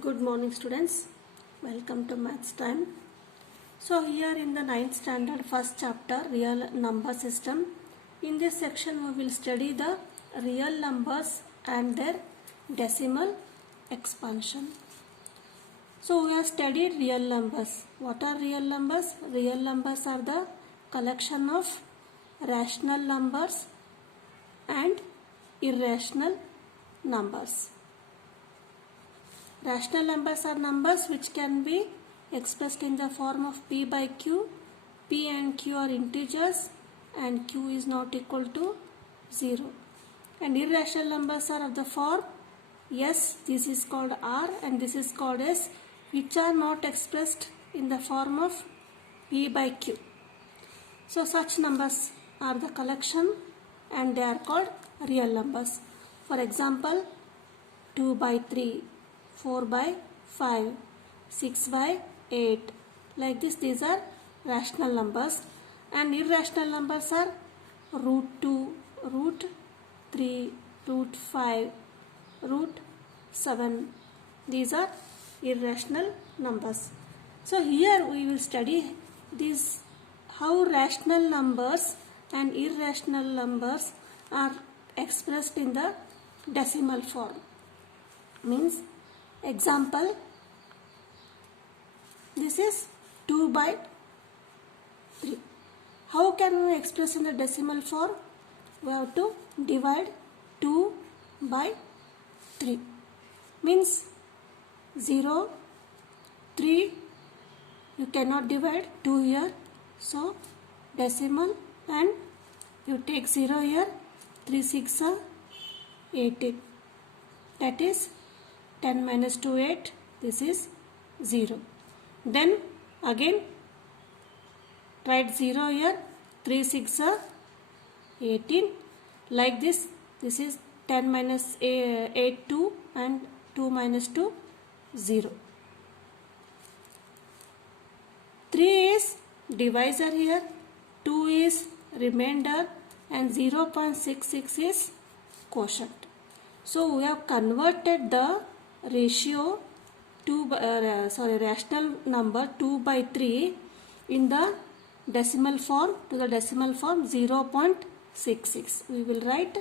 Good morning students, welcome to maths time. So here in the 9th standard first chapter real number system, in this section we will study the real numbers and their decimal expansion. So we have studied real numbers. What are real numbers? Real numbers are the collection of rational numbers and irrational numbers. Rational numbers are numbers which can be expressed in the form of p by q. P and q are integers and q is not equal to 0. And irrational numbers are of the form s, this is called r and this is called s, which are not expressed in the form of p by q. So such numbers are the collection and they are called real numbers. For example, 2 by 3, 4 by 5, 6 by 8. Like this, these are rational numbers. And irrational numbers are root 2, root 3, root 5, root 7. These are irrational numbers. So here we will study these, how rational numbers and irrational numbers are expressed in the decimal form. Means, example, this is 2 by 3. How can we express in the decimal form? We have to divide 2 by 3. Means 0, 3, you cannot divide 2 here. So decimal and you take 0 here, 3 6 are 18. That is 10 minus 2, 8, this is 0. Then again write 0 here, 3 6 are 18. Like this, this is 10 minus 8, 2 and 2 minus 2, 0. 3 is divisor here, 2 is remainder and 0.66 is quotient. So we have converted the ratio rational number 2 by 3 in the decimal form to the decimal form 0.66. We will write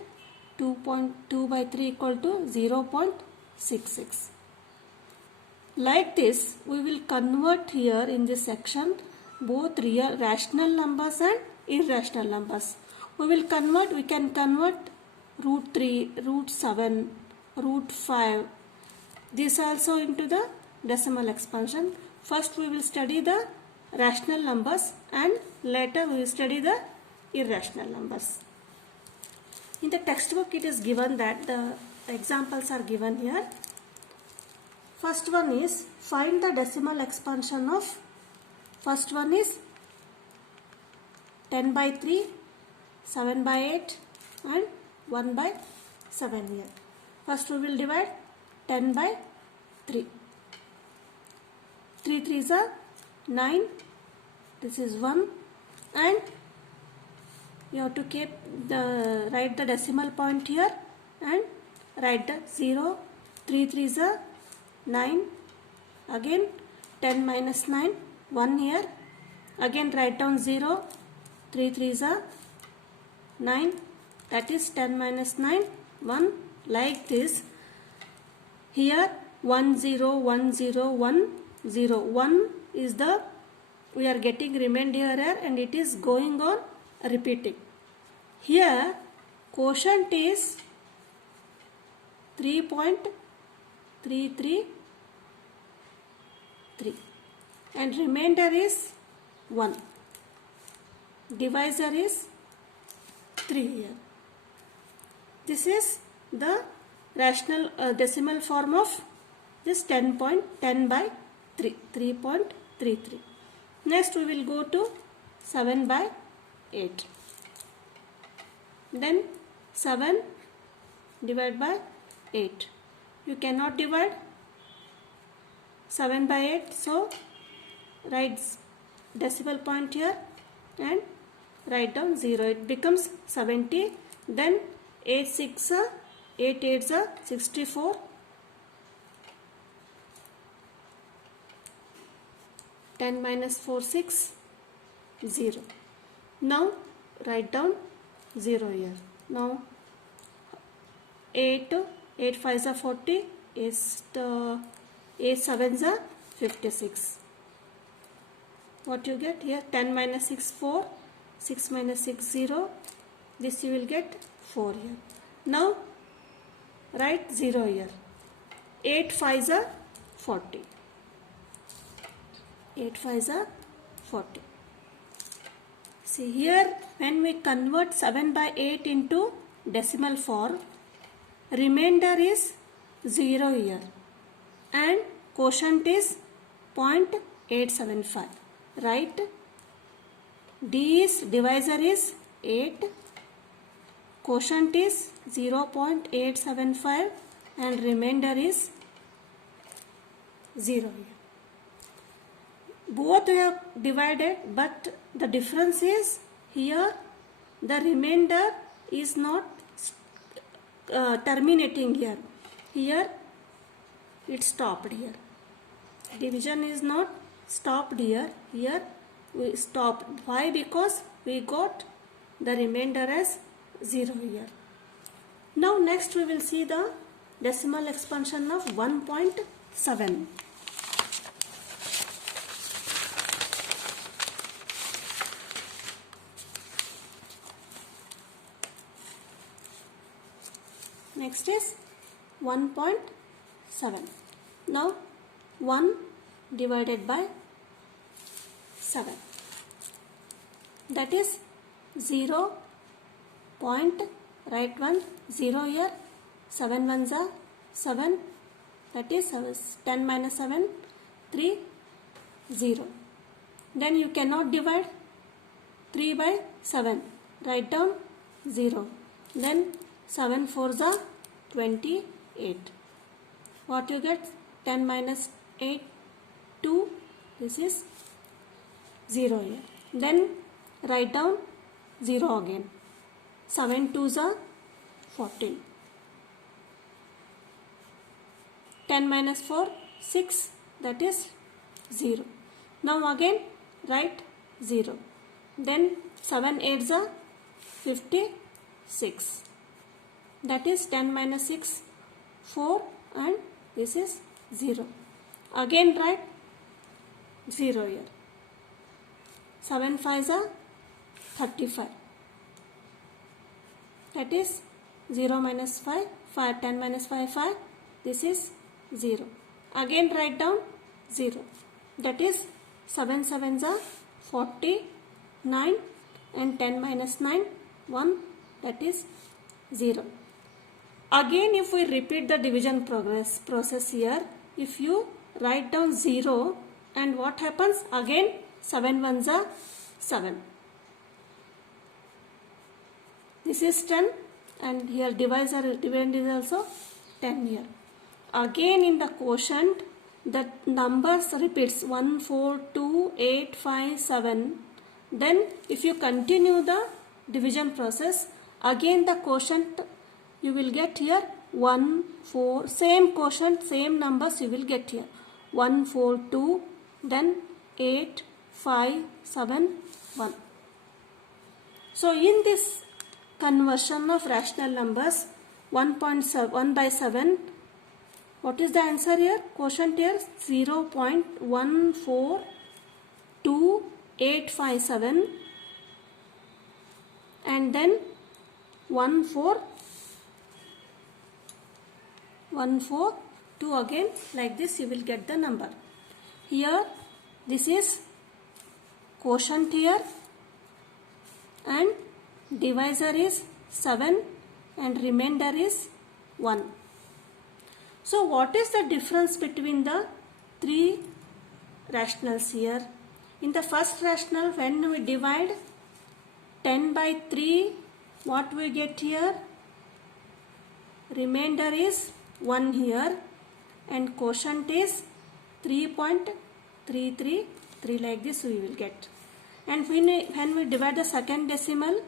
2.2 by 3 equal to 0.66. Like this, we will convert here in this section both real rational numbers and irrational numbers. We can convert root 3, root 7, root 5. This also into the decimal expansion. First we will study the rational numbers and later we will study the irrational numbers. In the textbook it is given that the examples are given here. First one is find the decimal expansion of, first one is 10 by 3, 7 by 8 and 1 by 7 here. First we will divide 10 by 3. 3 3s are 9. This is 1 and you have to write the decimal point here and write the 0. 3 3s are 9. Again 10 minus 9, 1 here. Again write down 0. 3 3s are 9. That is 10 minus 9, 1. Like this. Here 1 0 1 0 1 0. 1 is the, we are getting remainder here and it is going on repeating. Here quotient is 3.333 and remainder is 1. Divisor is 3 here. This is the rational decimal form of this 10 by 3, 3.33. Next we will go to 7 by 8. Then 7 divided by 8. You cannot divide 7 by 8. So write decimal point here and write down 0. It becomes 70. Then 8 6 are 8 8s are 64. 10 minus 4, 6, 0. Now write down 0 here. Now 8 5s are 40, 8 7s are 56. What you get here? 10 minus 6, 4, 6 minus 6, 0. This you will get 4 here. Now write 0 here. 8 5s are 40. 8 5s are 40. See here, when we convert 7 by 8 into decimal form, remainder is 0 here and quotient is 0.875. Right? D is divisor is 8, quotient is 0.875 and remainder is 0 here. Both we have divided, but the difference is here the remainder is not terminating here. Here it stopped here. Division is not stopped here. Here we stopped. Why? Because we got the remainder as 0 here. Now next we will see the decimal expansion of 1.7. Next is 1.7. Now 1 divided by 7. That is 0. Write 1 0 here. 7 ones are 7. That is 10 minus 7 3 0. Then you cannot divide 3 by 7. Write down 0. Then 7 4s are 28. What you get? 10 minus 8 2. This is 0 here. Then write down 0 again. 7 2s are 14. 10 minus 4 6. That is 0. Now again write 0. Then 7 8s are 56. That is 10 minus 6 4 and this is 0. Again write 0 here. 7 5s are 35. That is 0 minus 5, 10 minus 5 5. This is 0. Again write down 0. That is 7 7s are 49 and 10 minus 9 1. That is 0. Again if we repeat the division process here, if you write down 0 and what happens? Again 7 ones are 7. This is 10 and here dividend is also 10 here. Again in the quotient the numbers repeats 1 4 2 8 5 7. Then if you continue the division process, again the quotient you will get here 1 4, same quotient, same numbers you will get here 1 4 2, then 8 5 7 1. So in this conversion of rational numbers 1 by 7, what is the answer here? Quotient here 0.14287 and then 142 again, like this you will get the number. Here this is quotient here and divisor is 7 and remainder is 1. So what is the difference between the three rationals here? In the first rational, when we divide 10 by 3, what we get here? Remainder is 1 here and quotient is 3.333, like this we will get. And when we divide the second decimal,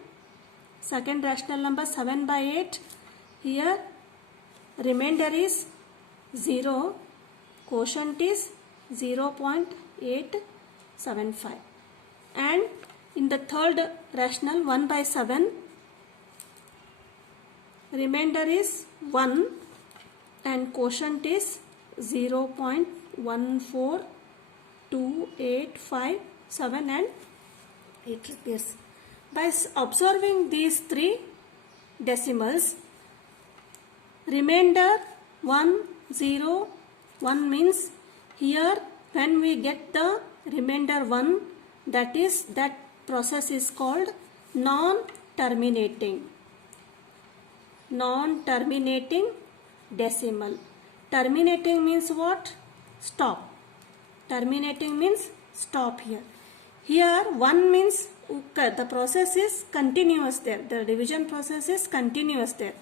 second rational number 7 by 8, here remainder is 0, quotient is 0.8 1.75. And in the third rational, 1 by 7, remainder is 1 and quotient is 0.14285 and 8 rupees. By observing these three decimals, remainder 1, 0, 1 means here when we get the remainder 1, that process is called non-terminating decimal. Terminating means what? Stop. Terminating means stop here. Here 1 means the process is continuous there. The division process is continuous there.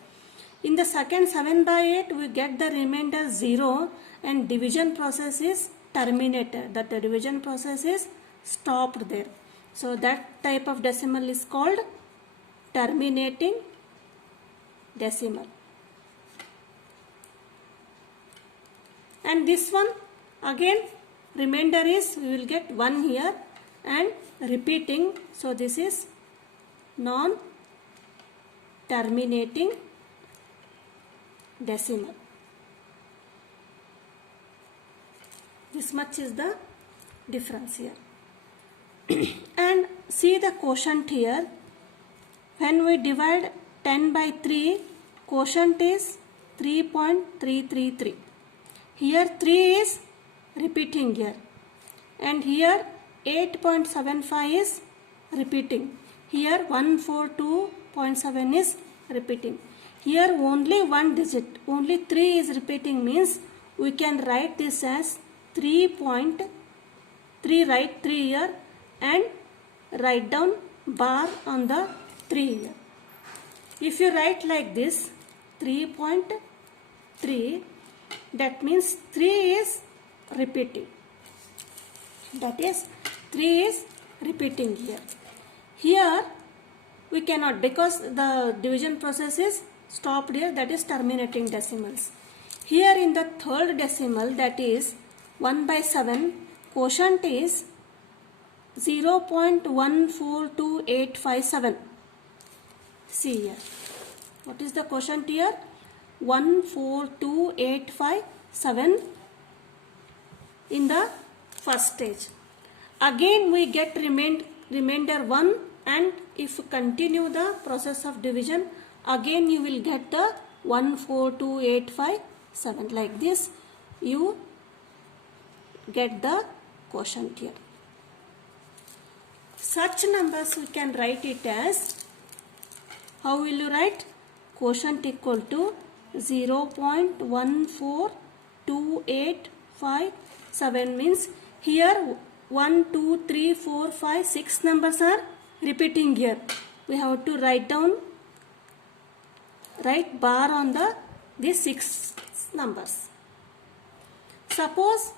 In the second 7 by 8 we get the remainder 0 and division process is terminated. That the division process is stopped there. So that type of decimal is called terminating decimal. And this one again remainder is, we will get 1 here and repeating. So this is non-terminating decimal. This much is the difference here. And see the quotient here. When we divide 10 by 3, quotient is 3.333. Here 3 is repeating here. And here 8.75 is repeating. Here 142.7 is repeating. Here only one digit, only 3 is repeating means we can write this as 3.3, write 3 here and write down bar on the 3 here. If you write like this 3.3, that means 3 is repeating. That is 3 is repeating here. Here we cannot, because the division process is stopped here, that is terminating decimals. Here in the third decimal, that is 1 by 7, quotient is 0.142857. See here. What is the quotient here? 142.857 in the first stage. Again we get remainder 1, and if you continue the process of division, again you will get the 142.857. Like this you get the quotient here. Such numbers we can write it as, how will you write? Quotient equal to 0.142.857 means here 1, 2, 3, 4, 5, 6 numbers are repeating here. We have to write bar on these 6 numbers. Suppose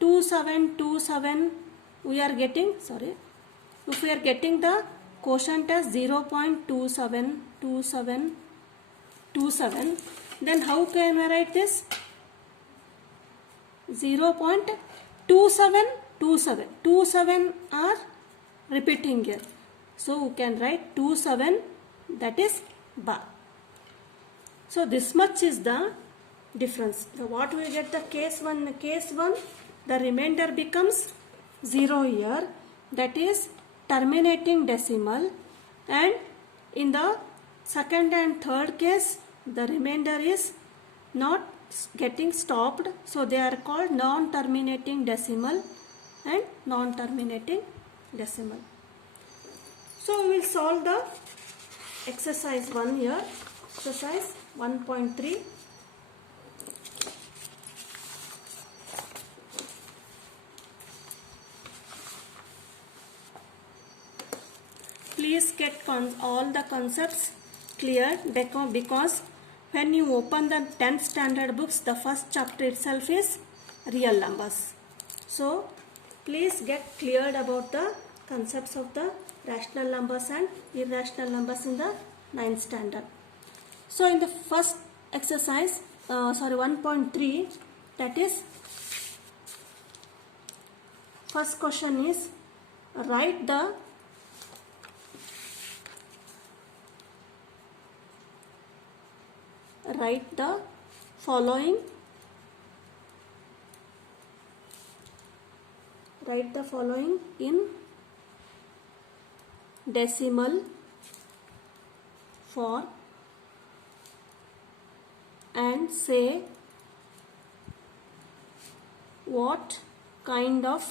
2727 we are getting, if we are getting the quotient as 0.272727, then how can we write this? 0.2727. 27 are repeating here. So we can write 27, that is bar. So this much is the difference. So what we get the case 1? Case 1, the remainder becomes 0 here. That is terminating decimal. And in the second and third case, the remainder is not getting stopped. So they are called non-terminating decimal and non-terminating decimal. So we will solve the exercise 1 here. Exercise 1.3. Please get all the concepts clear, because when you open the 10th standard books, the first chapter itself is real numbers. So please get cleared about the concepts of the rational numbers and irrational numbers in the 9th standard. So in the first exercise, 1.3, that is First question is write the following in decimal form and say what kind of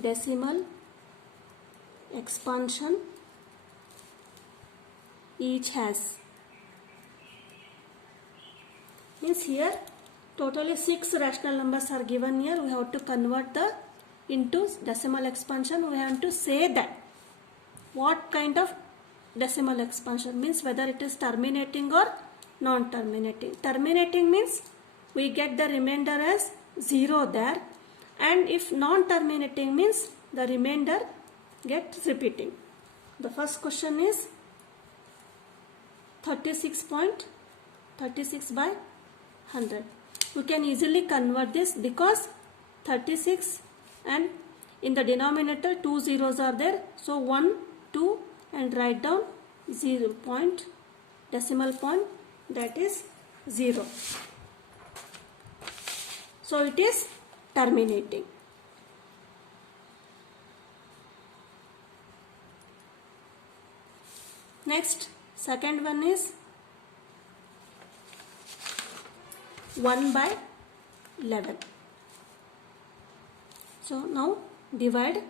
decimal expansion each has. Means here totally 6 rational numbers are given here. We have to convert the into decimal expansion. We have to say that what kind of decimal expansion, means whether it is terminating or non-terminating. Terminating means we get the remainder as 0 there, and if non-terminating means the remainder gets repeating. The first question is 36 by 100. We can easily convert this because 36 and in the denominator 2 zeros are there. So 1, 2 and write down 0 point, decimal point, that is 0. So it is terminating. Next, second one is 1 by 11. So now divide.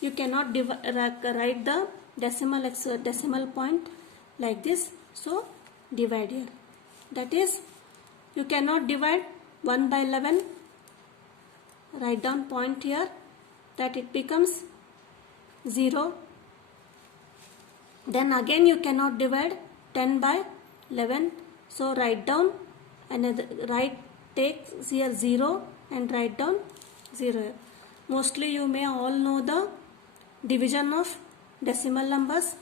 You cannot write the decimal point like this. So divide here. That is, you cannot divide 1 by 11. Write down point here, that it becomes 0. Then again you cannot divide 10 by 11. So write down another, take here 0 and write down 0. Mostly you may all know the division of decimal numbers.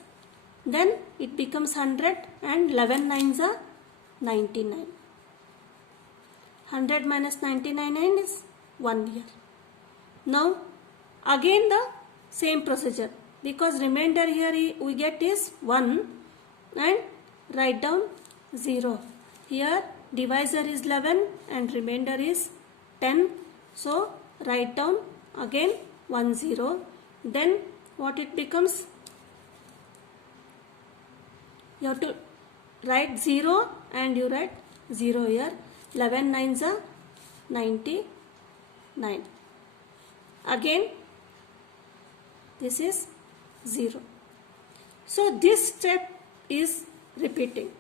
Then it becomes 100 and 11 nines are 99. 100 minus 99 is 1 here. Now again the same procedure, because remainder here we get is 1 and write down 0. Here divisor is 11 and remainder is 10. So write down again 1 0. Then what it becomes? You have to write 0 and you write 0 here. 11 nines are 99. Again this is 0. So this step is repeating.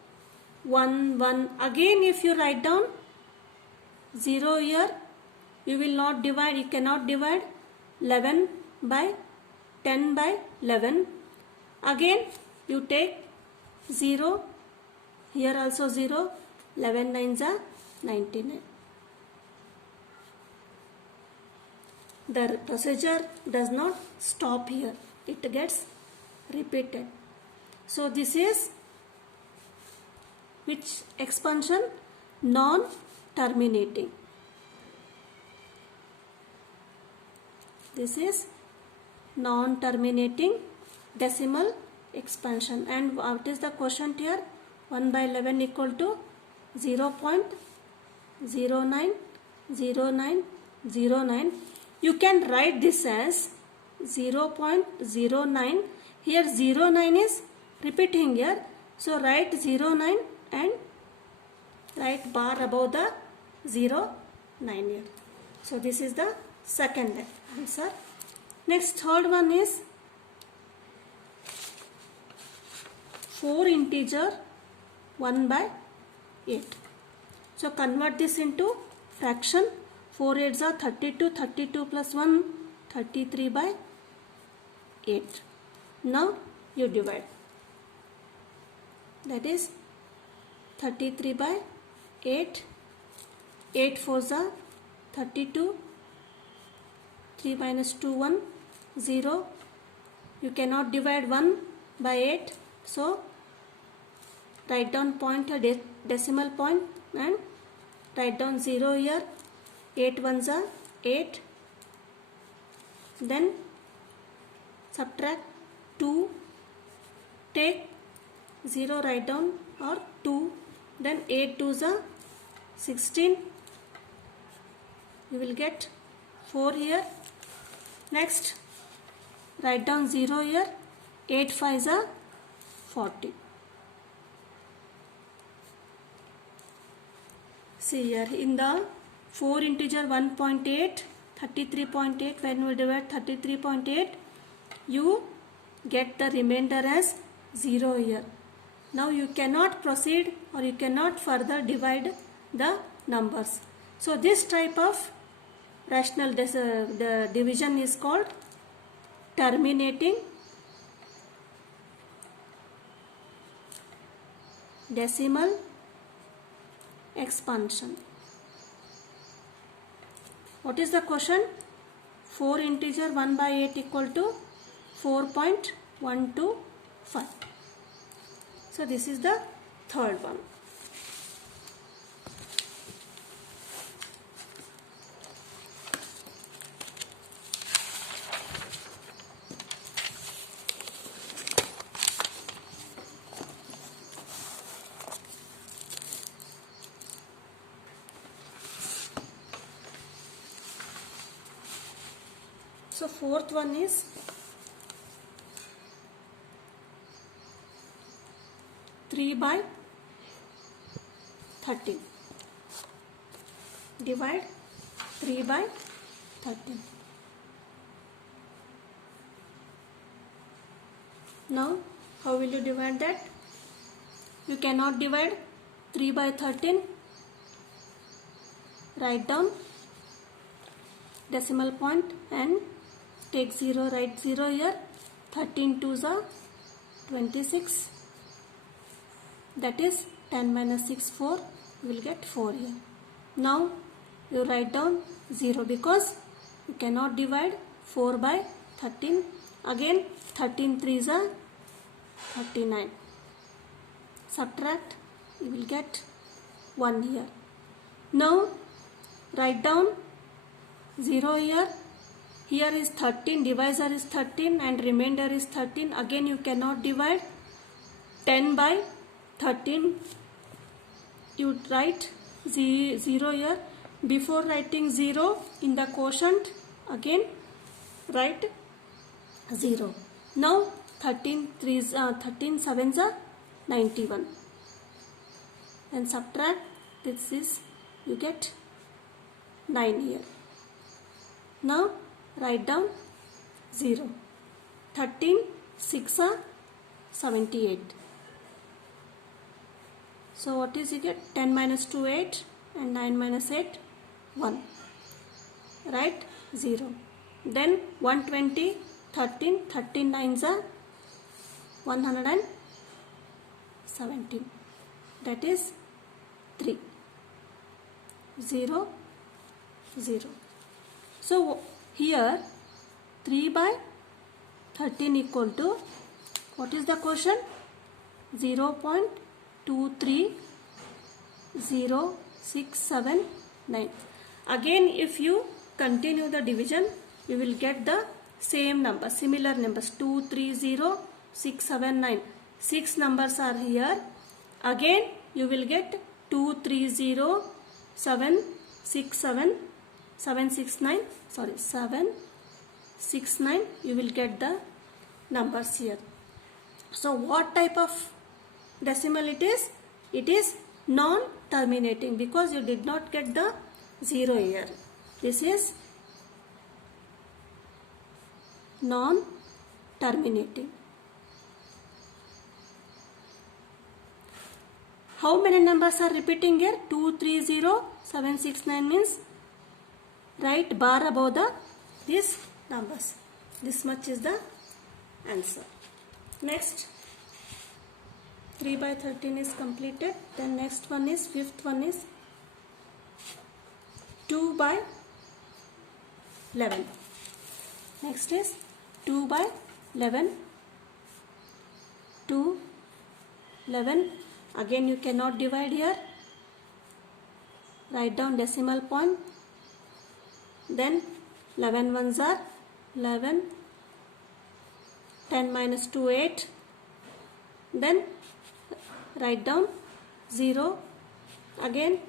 1 1. Again if you write down 0 here, you will not divide, you cannot divide 11 by 10 by 11. Again you take 0, here also 0, 11 nines are 99. The procedure does not stop here, it gets repeated. So this is which expansion? Non-terminating. This is non-terminating decimal expansion. And what is the quotient here? 1 by 11 equal to 0.090909. You can write this as 0.09. Here 09 is repeating here. So write 09 and write bar above the 09 here. So this is the second answer. Next, third one is 4 integer 1 by 8. So convert this into fraction. 4 8s are 32, 32 plus 1, 33 by 8. Now you divide. That is 33 by 8. 8 4s are 32. 3 minus 2 1 0. You cannot divide 1 by 8. So write down point a decimal point and write down 0 here. 8 ones are 8. Then subtract 2. Take 0, write down, or 2. Then 8 twos are 16. You will get 4 here. Next, write down 0 here. 8 fives are 40. See here, in the 4 integer 1.8, 33.8, when we divide 33.8, you get the remainder as 0 here. Now you cannot proceed or you cannot further divide the numbers. So this type of rational the division is called terminating decimal expansion. What is the question? 4 integer 1 by 8 equal to 4.125. So this is the third one. So fourth one is 3 by 13. Divide 3 by 13. Now how will you divide that? You cannot divide 3 by 13. Write down decimal point and take 0, write 0 here. 13 twos are 26. That is 10 minus 6, 4. You will get 4 here. Now you write down 0 because you cannot divide 4 by 13. Again 13 threes are 39. Subtract, you will get 1 here. Now write down 0 here. Here is 13, divisor is 13 and remainder is 13. Again you cannot divide 10 by 13. You write 0 here. Before writing 0 in the quotient, again write 0. Now 13 sevens are 91. And subtract, this is, you get 9 here. Now write down 0. 13 6 are 78. So what is you get? 10 minus 2 8 and 9 minus 8 1. Write 0. Then 120 13 13 nines are 117. That is 3 0 0. So here 3 by 13 equal to, what is the question? 0.230679. Again if you continue the division, you will get the same number, similar numbers. 230679. 6 numbers are here. Again you will get 230769. 769, you will get the numbers here. So what type of decimal it is? It is non-terminating because you did not get the 0 here. This is non-terminating. How many numbers are repeating here? 230769 means write bar above these numbers. This much is the answer. Next, 3 by 13 is completed. Then next one is, fifth one is 2 by 11. Next is 2 by 11. 2, 11. Again you cannot divide here. Write down decimal point. Then 11 ones are 11. 10 minus 2, 8. Then write down 0. Again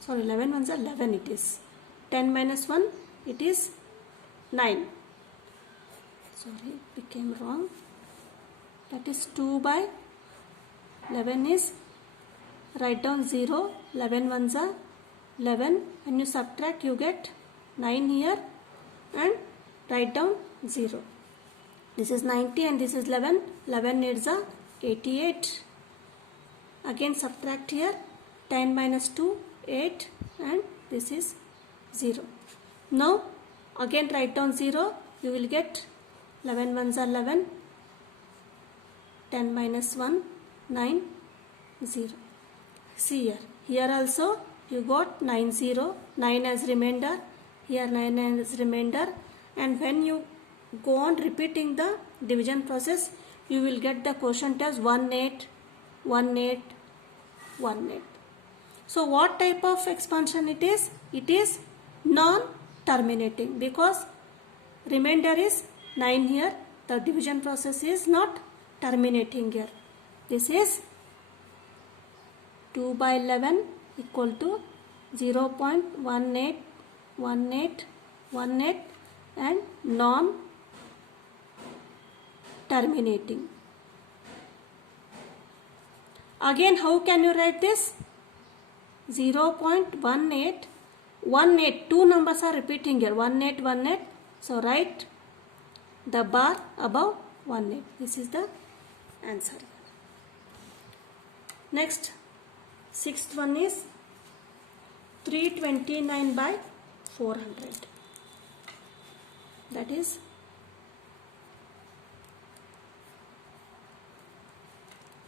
sorry, 11 ones are 11 it is. 10 minus 1 it is 9. Sorry, it became wrong. That is 2 by 11 is, write down 0. 11 ones are 11. When you subtract you get 9 here and write down 0. This is 90 and this is 11. 11 is a 88. Again subtract here. 10 minus 2, 8 and this is 0. Now again write down 0. You will get 11 ones are 11. 10 minus 1, 9, 0. See here. Here also you got 9, 0. 9 as remainder. Here 9 as remainder. And when you go on repeating the division process, you will get the quotient as 1, 8, 1, 8, 1, 8. So what type of expansion it is? It is non-terminating because remainder is 9 here. The division process is not terminating here. This is 2 by 11 equal to 0.181818 and non-terminating. Again, how can you write this? 0.1818. Two numbers are repeating here. 1818. So write the bar above 18. This is the answer. Next, sixth one is 329 by 400. That is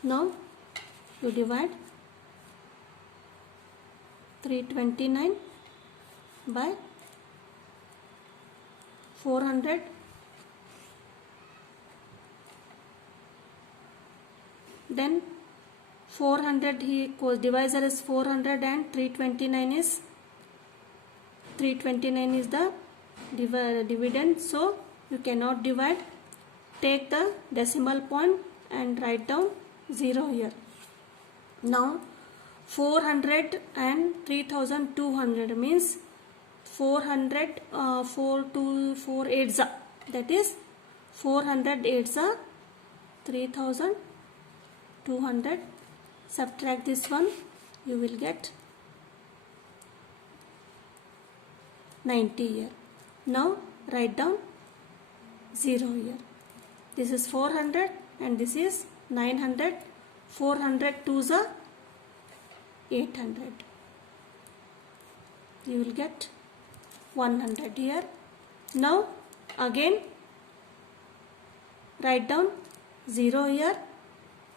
now you divide 329 by 400. Then 400 divisor is 400 and 329 is the dividend, so you cannot divide. Take the decimal point and write down 0 here. Now 400 and 3200 means 400 4 8s, that is 400 8s 3200. Subtract this one, you will get 90 here. Now write down 0 here. This is 400 and this is 900. 400 2s are 800. You will get 100 here. Now again write down 0 here.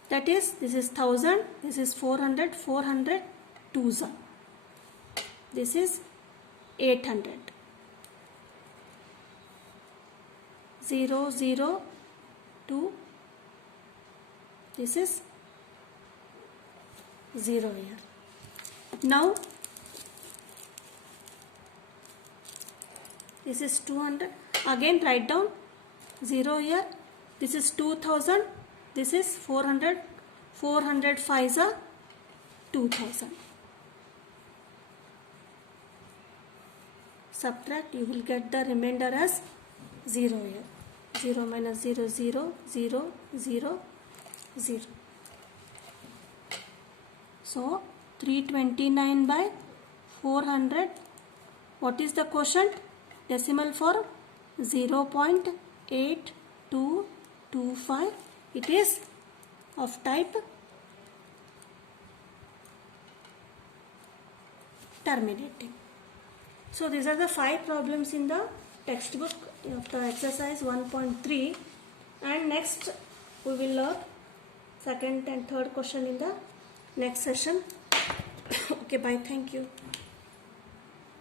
That is, this is 1000, this is 400, 400 2s are. This is 800. 0 0 2. This is 0 here. Now this is 200. Again write down 0 here. This is 2000. This is 400. 400 5s are 2000. Subtract, you will get the remainder as 0 here. 0 minus 0, 0, 0, 0, 0. So 329 by 400. What is the quotient? Decimal form 0.8225. It is of type terminating. So these are the 5 problems in the textbook of the exercise 1.3, and next we will learn second and third question in the next session. Okay, bye. Thank you.